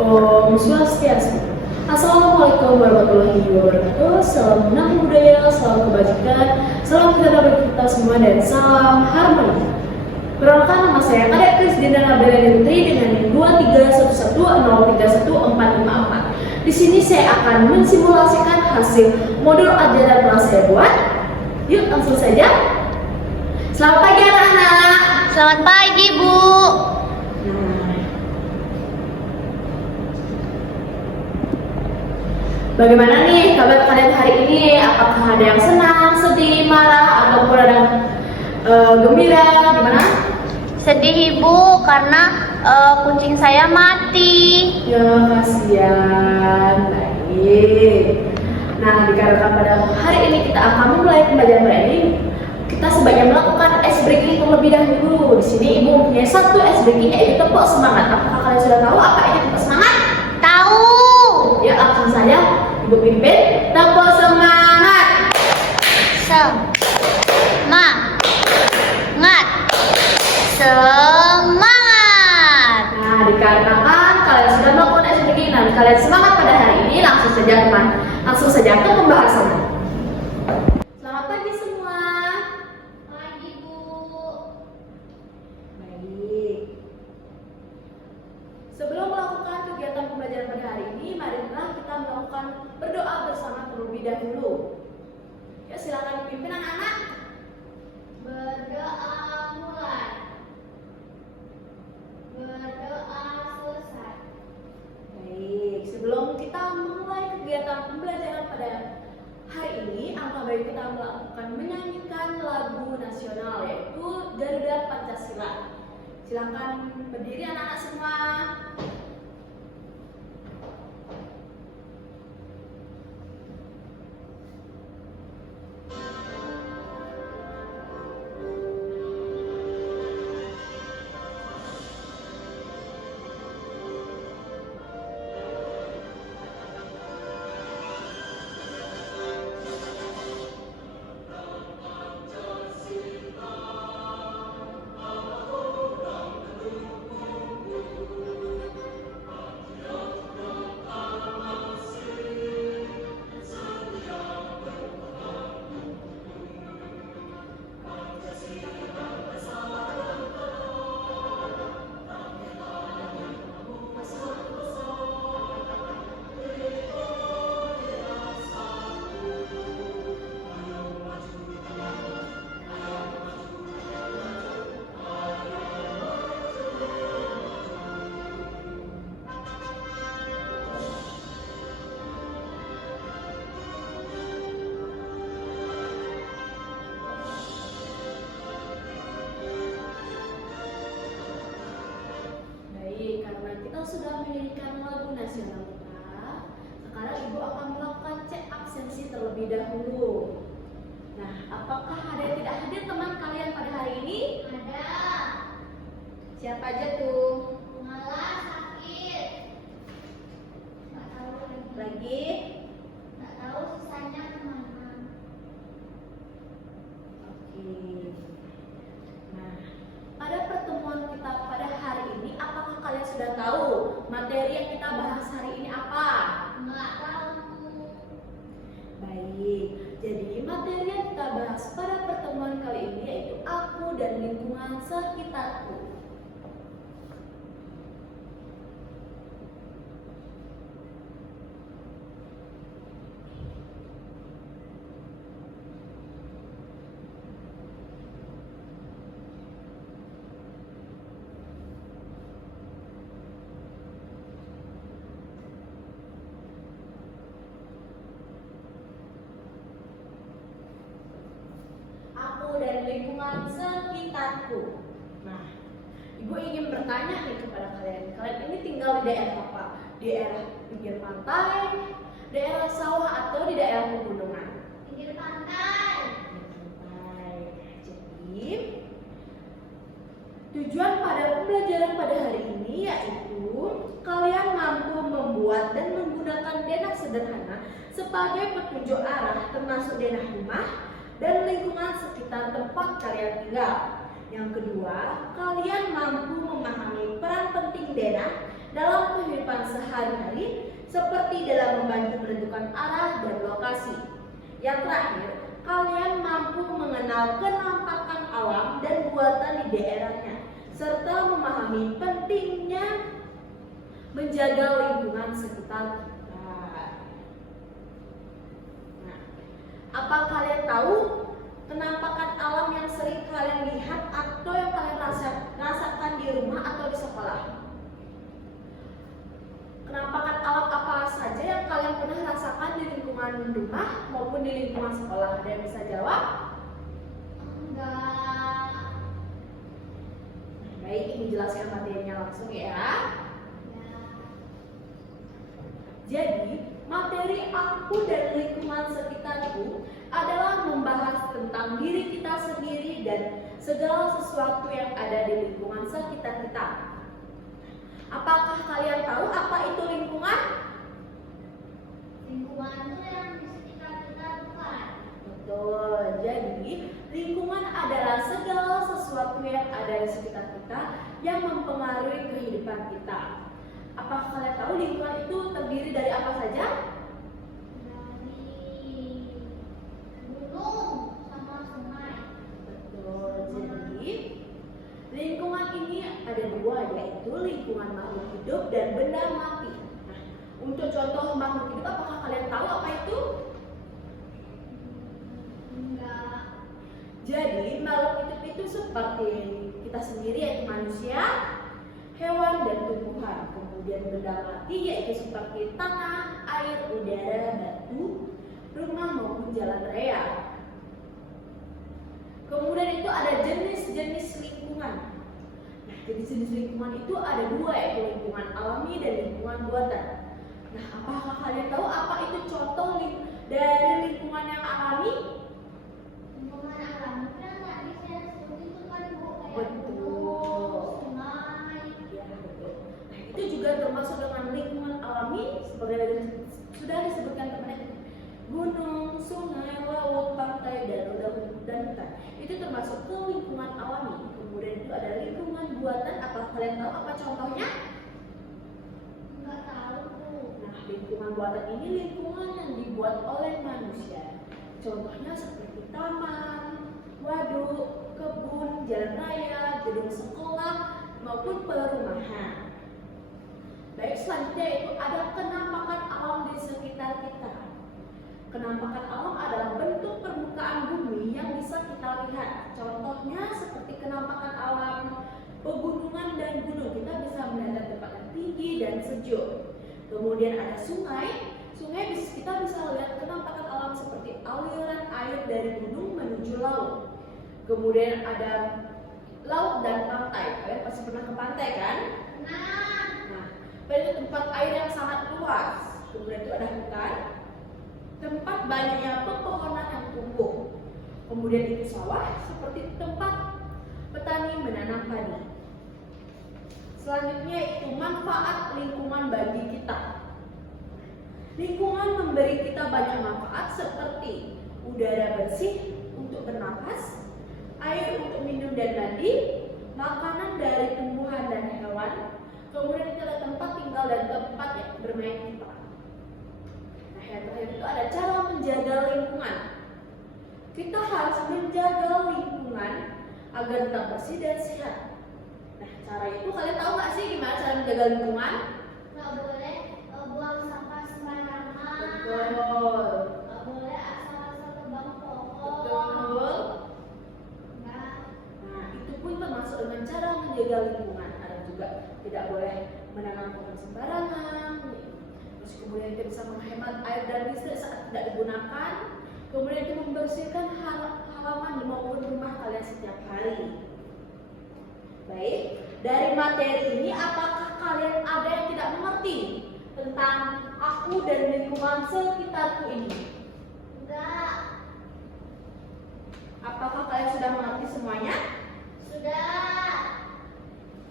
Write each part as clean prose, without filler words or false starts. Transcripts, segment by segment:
Om Swastiastu. Assalamualaikum warahmatullahi wabarakatuh. Salam menampung budaya, salam kebajikan, salam sejahtera bagi kita semua dan salam harmoni. Perkenalkan, nama saya Kadek Krisdina Nabila Putri dengan NIM 23110314454. Di sini saya akan mensimulasikan hasil modul ajaran telah saya buat. Yuk langsung saja. Selamat pagi anak-anak. Selamat pagi, Bu. Bagaimana nih kabar kalian hari ini? Apakah ada yang senang, sedih, marah, ataupun ada yang gembira? Gimana? Sedih, Ibu, karena kucing saya mati. Ya, kasihan. Baik. Nah, dikarenakan pada hari ini kita akan memulai pembelajaran pada ini, kita sebaiknya melakukan ice breaking terlebih dahulu. Di sini Ibu mempunyai satu ice breaking, yaitu tepuk semangat. Apakah kalian sudah tahu apa itu tepuk semangat? Tahu. Ya, langsung saja Ibu pimpin. Tepuk semangat. Semangat. Nah, dikarenakan kalian sudah melakukan ice breaking dan kalian semangat pada hari ini, langsung saja ke pembahasannya. Selamat pagi semua. Pagi, Bu. Baik. Sebelum melakukan kegiatan pembelajaran pada hari ini, marilah kita melakukan berdoa bersama terlebih dahulu. Ya, silakan dipimpin anak-anak. Berdoa mulai. Berdoa selesai. Baik, sebelum kita memulai kegiatan pembelajaran pada hari ini, alangkah baik kita melakukan menyanyikan lagu nasional, yaitu Garuda Pancasila. Silakan berdiri anak-anak semua. Karena kita sudah menyanyikan lagu nasional kita, sekarang Ibu akan melakukan cek absensi terlebih dahulu. Nah, apakah ada yang tidak hadir teman kalian pada hari ini? Ada. Siapa aja tuh? Malah sakit. Nggak tahu lagi. Lagi? Nggak tahu sisanya kemana. Oke. Nah, pada pertemuan kita pada hari ini, apakah kalian sudah tahu materi yang kita bahas hari ini apa? Nggak tahu. Baik, jadi materi yang kita bahas pada pertemuan kali ini yaitu aku dan lingkungan sekitarku. Dan lingkungan sekitarku. Nah, Ibu ingin bertanya nih kepada kalian. Kalian ini tinggal di daerah apa? Di daerah pinggir pantai, daerah sawah, atau di daerah pegunungan? Pinggir pantai. Jadi, tujuan pada pembelajaran pada hari ini yaitu kalian mampu membuat dan menggunakan denah sederhana sebagai petunjuk arah, termasuk denah rumah dan lingkungan sekitar tempat kalian tinggal. Yang kedua, kalian mampu memahami peran penting denah dalam kehidupan sehari-hari seperti dalam membantu menentukan arah dan lokasi. Yang terakhir, kalian mampu mengenal penampakan alam dan buatan di daerahnya, serta memahami pentingnya menjaga lingkungan sekitar kita. Nah, apa kalian tahu penampakan alam yang sering kalian lihat atau yang kalian rasakan di rumah atau di sekolah? Penampakan alam apa saja yang kalian pernah rasakan di lingkungan rumah maupun di lingkungan sekolah? Ada yang bisa jawab? Enggak. Baik, Ibu jelaskan materinya langsung ya. Ya. Jadi, materi aku dan lingkungan sekitarku adalah membahas tentang diri kita sendiri dan segala sesuatu yang ada di lingkungan sekitar kita. Apakah kalian tahu apa itu lingkungan? Lingkungan itu yang di sekitar kita bukan? Betul. Jadi, lingkungan adalah segala sesuatu yang ada di sekitar kita yang mempengaruhi kehidupan kita. Apakah kalian tahu lingkungan itu terdiri dari apa saja? Dari gunung sama sungai. Betul. Jadi, lingkungan ini ada dua, yaitu lingkungan makhluk hidup dan benda mati. Nah, untuk contoh makhluk hidup, apakah kalian tahu apa itu? Enggak. Jadi, makhluk hidup itu seperti kita sendiri, yaitu manusia, hewan, dan tumbuhan. Kemudian benda mati yaitu seperti tanah, air, udara, batu, rumah maupun jalan raya. Kemudian itu ada jenis-jenis lingkungan. Nah, jenis-jenis lingkungan itu ada dua, yaitu lingkungan alami dan lingkungan buatan. Nah, apakah kalian tahu apa itu contoh dari lingkungan yang alami? Lingkungan alam kan tadi saya sebut itu kan Bu, kayak Betul. gunung, sungai. Ya, betul. Nah, itu juga termasuk dengan lingkungan alami seperti yang sudah disebutkan kemarin. Gunung, sungai, laut, pantai, dan hutan. Itu termasuk ke lingkungan alami. Kemudian itu ada lingkungan buatan. Apa kalian tahu apa contohnya? Enggak tahu Bu. Nah, lingkungan buatan ini lingkungan yang dibuat oleh manusia. Contohnya seperti taman, waduk, kebun, jalan raya, gedung sekolah, maupun perumahan. Baik, selanjutnya itu ada penampakan alam di sekitar kita. Penampakan alam adalah bentuk permukaan bumi yang bisa kita lihat. Contohnya seperti penampakan alam pegunungan dan gunung. Kita bisa melihat tempat yang tinggi dan sejuk. Kemudian ada sungai. Sungai kita bisa lihat penampakan alam seperti aliran air dari gunung menuju laut. Kemudian ada laut dan pantai. Kalian pasti pernah ke pantai kan? Nah, itu tempat air yang sangat luas. Kemudian itu ada hutan, tempat banyaknya pepohonan yang tumbuh. Kemudian itu sawah, seperti tempat petani menanam padi. Selanjutnya itu manfaat lingkungan bagi kita. Lingkungan memberi kita banyak manfaat seperti udara bersih untuk bernapas, air untuk minum dan mandi, makanan dari tumbuhan dan hewan, kemudian itu ada tempat tinggal dan tempat yang bermain kita. Nah, yang terakhir itu ada cara menjaga lingkungan. Kita harus menjaga lingkungan agar tetap bersih dan sehat. Nah, cara itu kalian tahu nggak sih gimana cara menjaga lingkungan? Nggak boleh buang sampah sembarangan. Betul. Nggak boleh asal-asal tebang pohon. Betul. Nggak. Nah, itu pun termasuk dengan cara menjaga lingkungan. Ada juga tidak boleh menanam pohon sembarangan. Terus kemudian kita bisa menghemat air dan listrik saat tidak digunakan. Kemudian itu membersihkan halaman maupun rumah kalian setiap hari. Baik, dari materi ini apakah kalian ada yang tidak mengerti tentang aku dan lingkungan sekitarku ini? Enggak. Apakah kalian sudah mengerti semuanya? Sudah.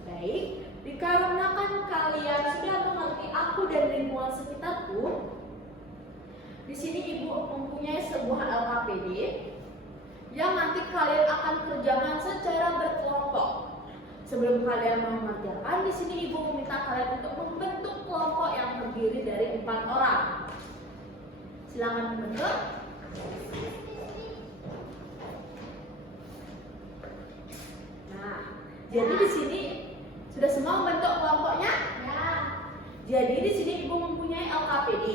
Baik, dikarenakan kalian sudah mengerti aku dan lingkungan sekitarku, di sini Ibu mempunyai sebuah LKPD yang nanti kalian akan kerjakan secara berkelompok. Sebelum kalian mengerjakan, di sini ibu meminta kalian untuk membentuk kelompok yang terdiri dari 4 orang. Silakan membentuk. Nah, jadi di sini sudah semua membentuk kelompoknya. Ya. Jadi di sini ibu mempunyai LKPD.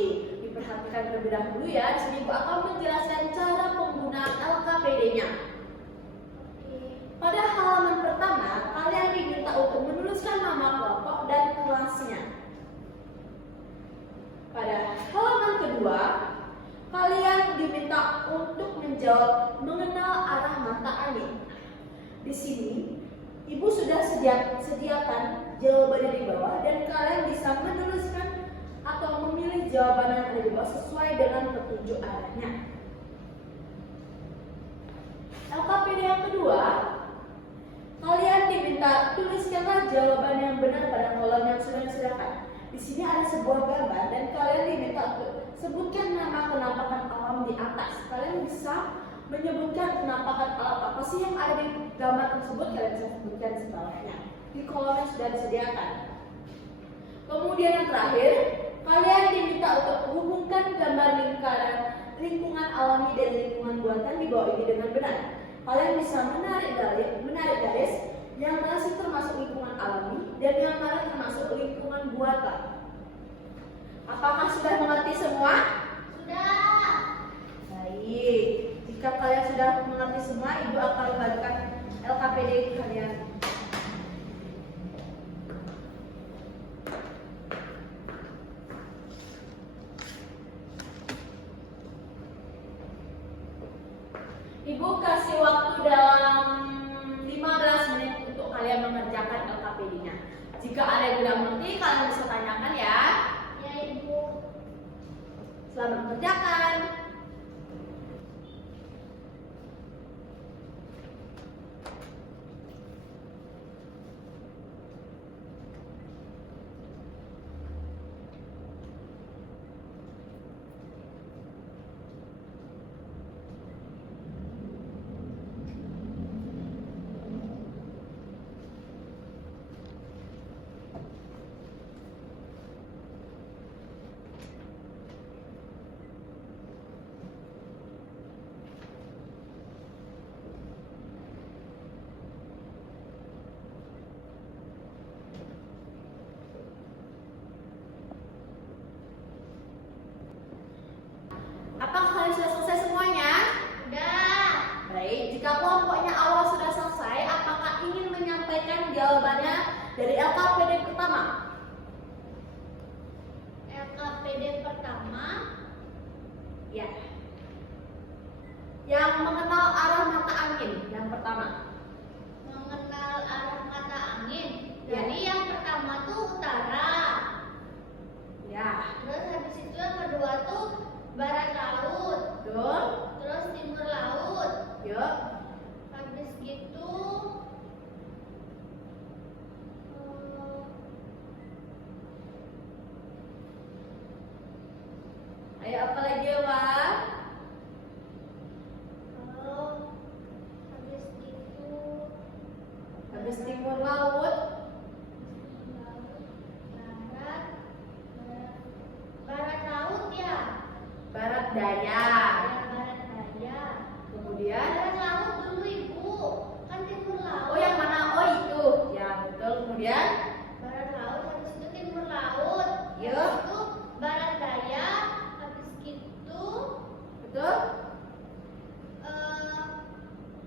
Diperhatikan terlebih dahulu ya. Di sini ibu akan menjelaskan cara penggunaan LKPD-nya. Oke. Pada halaman pertama, kalian diminta untuk menuliskan nama kelompok dan kelasnya. Pada halaman kedua, kalian diminta untuk menjawab mengenal arah mata angin. Di sini, ibu sudah sediakan jawabannya di bawah dan kalian bisa menuliskan atau memilih jawaban yang ada di bawah sesuai dengan petunjuk arahnya. LKPD yang kedua, kalian diminta tuliskanlah jawaban yang benar pada kolom yang sudah disediakan. Di sini ada sebuah gambar dan kalian diminta untuk sebutkan nama penampakan alam di atas. Kalian bisa menyebutkan penampakan alam apa sih yang ada di gambar tersebut, kalian bisa sebutkan sebawahnya di kolom yang sudah disediakan. Kemudian yang terakhir, kalian diminta untuk menghubungkan gambar lingkungan alami dan lingkungan buatan di bawah ini dengan benar. Kalian bisa menarik garis yang mana sih termasuk lingkungan alami dan yang mana termasuk lingkungan buatan. Apakah sudah mengerti semua? Sudah. Baik. Jika kalian sudah mengerti semua, ibu akan membagikan LKPD kalian. Ibu kasih waktu dalam 15 menit untuk kalian mengerjakan LKPD-nya. Jika ada yang tidak mengerti, kalian bisa tanyakan ya. Ya, Ibu. Selamat mengerjakan. Apakah kalian sudah selesai semuanya? Sudah. Baik, jika kelompoknya awal sudah selesai, apakah ingin menyampaikan jawabannya dari LKPD pertama? LKPD pertama. Ya. Yang mengenal arah mata angin, yang pertama. Mengenal arah mata angin. Ya. Jadi yang pertama tuh utara. Ya, Terus habis itu yang kedua tuh barat laut. betul. Terus timur laut. Yuk. Habis gitu Ayo apa lagi ya, Pak? habis gitu Habis timur laut, barat barat laut ya. barat daya. Ya, barat daya. Kemudian, Barat laut dulu Ibu. Kan timur laut. oh yang mana? Oh itu. Ya, betul. Kemudian, Barat laut, habis itu timur laut. Yuk. Habis itu barat daya. Habis gitu betul.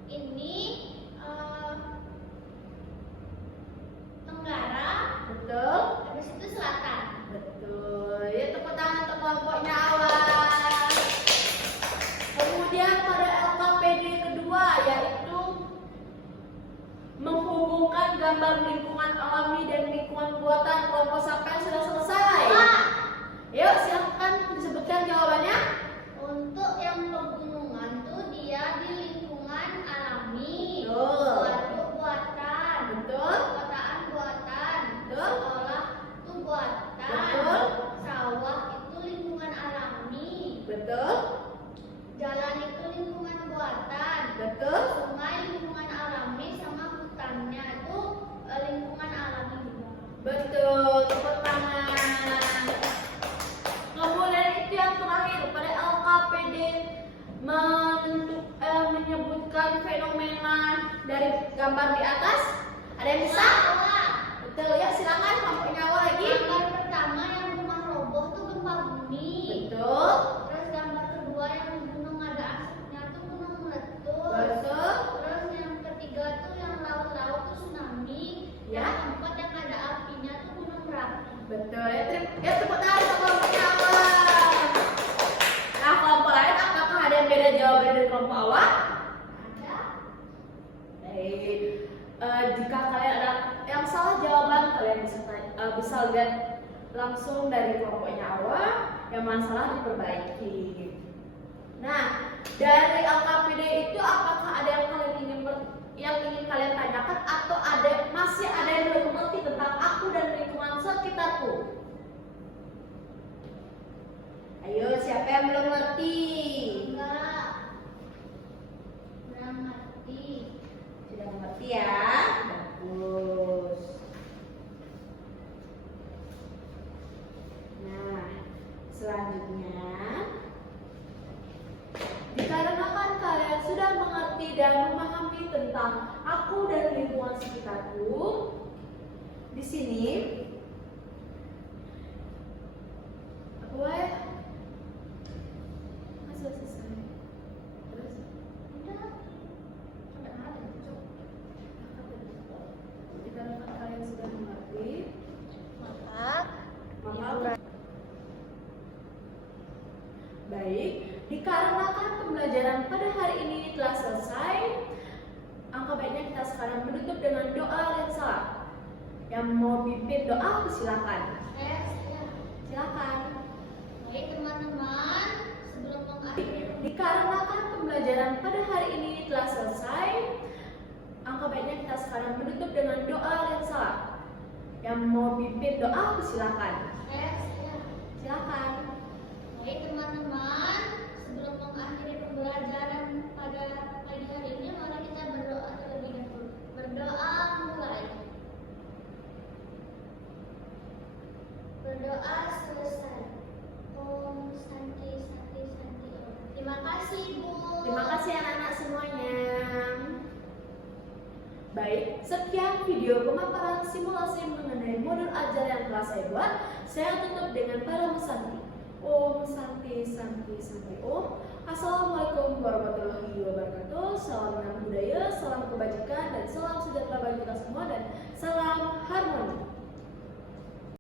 ini tenggara. Betul. Habis itu selatan. Betul. Ya, tepuk tangan untuk kelompoknya awal. Kemudian pada LKPD kedua yaitu menghubungkan gambar lingkungan alami dan lingkungan buatan. Kelompok siapa yang sudah selesai? Wah, Yuk, silakan disebutkan jawabannya. untuk yang pegunungan tuh dia di lingkungan alami. Betul. Waduk buatan. Betul. Kotaan buatan. Betul. Sekolah itu buatan. Betul. Sawah itu lingkungan alami. Betul. Jalan itu lingkungan buatan. Betul. Sungai lingkungan alami sama hutannya itu menyebutkan fenomena dari gambar di atas? Ada yang bisa? Betul ya, silakan kelompok nyawa lagi. Gambar pertama yang rumah roboh tuh gempa bumi. Betul. Terus gambar kedua yang gunung ada asapnya tuh gunung meletus. Betul. Terus yang ketiga tuh yang laut-laut tuh tsunami. Ya. Yang keempat yang ada apinya tuh gunung Merapi. Betul ya, tepuk tangan untuk kelompok nyawa. Nah, kelompok lain apakah ada yang beda jawaban dari kelompok awal? Ada. Baik. Jika kalian ada yang salah jawaban, kalian bisa lihat langsung dari kelompoknya awal. Yang masalah diperbaiki. Nah, dari LKPD itu apakah ada yang ingin kalian tanyakan atau masih ada yang belum mengerti tentang aku dan lingkungan sekitarku? Ayo, siapa yang belum ngerti? Enggak. Kurang ngerti. Sudah mengerti ya? Bagus. Nah, selanjutnya, dikarenakan kalian sudah mengerti dan memahami tentang aku dan lingkungan sekitarku, di sini aku sudah selesai. Terus, Udah. sampai mana? Dikarenakan kalian sudah mengerti, maka baik, dikarenakan pembelajaran pada hari ini telah selesai, angka baiknya kita sekarang menutup dengan doa yang salah. Yang mau pimpin doa, silakan. Saya. Silakan. Baik teman-teman, sebelum mengakhiri Dikarenakan pembelajaran pada hari ini telah selesai, angka baiknya kita sekarang menutup dengan doa yang salah. Yang mau pimpin doa, silakan. saya. Silakan. Baik teman-teman, sebelum mengakhiri pembelajaran pada pagi hari ini, mari kita berdoa terlebih dahulu. Berdoa mulai. Berdoa selesai. Om Santi Santi Santi Om. Terima kasih Bu. Terima kasih anak-anak semuanya. Baik, sekian video pemaparan simulasi mengenai modul ajar yang telah saya buat. Saya tutup dengan para Santi. Om Santi Santi Santi Om. Assalamualaikum warahmatullahi wabarakatuh. Salam budaya, salam kebajikan, dan salam sejahtera bagi kita semua, dan salam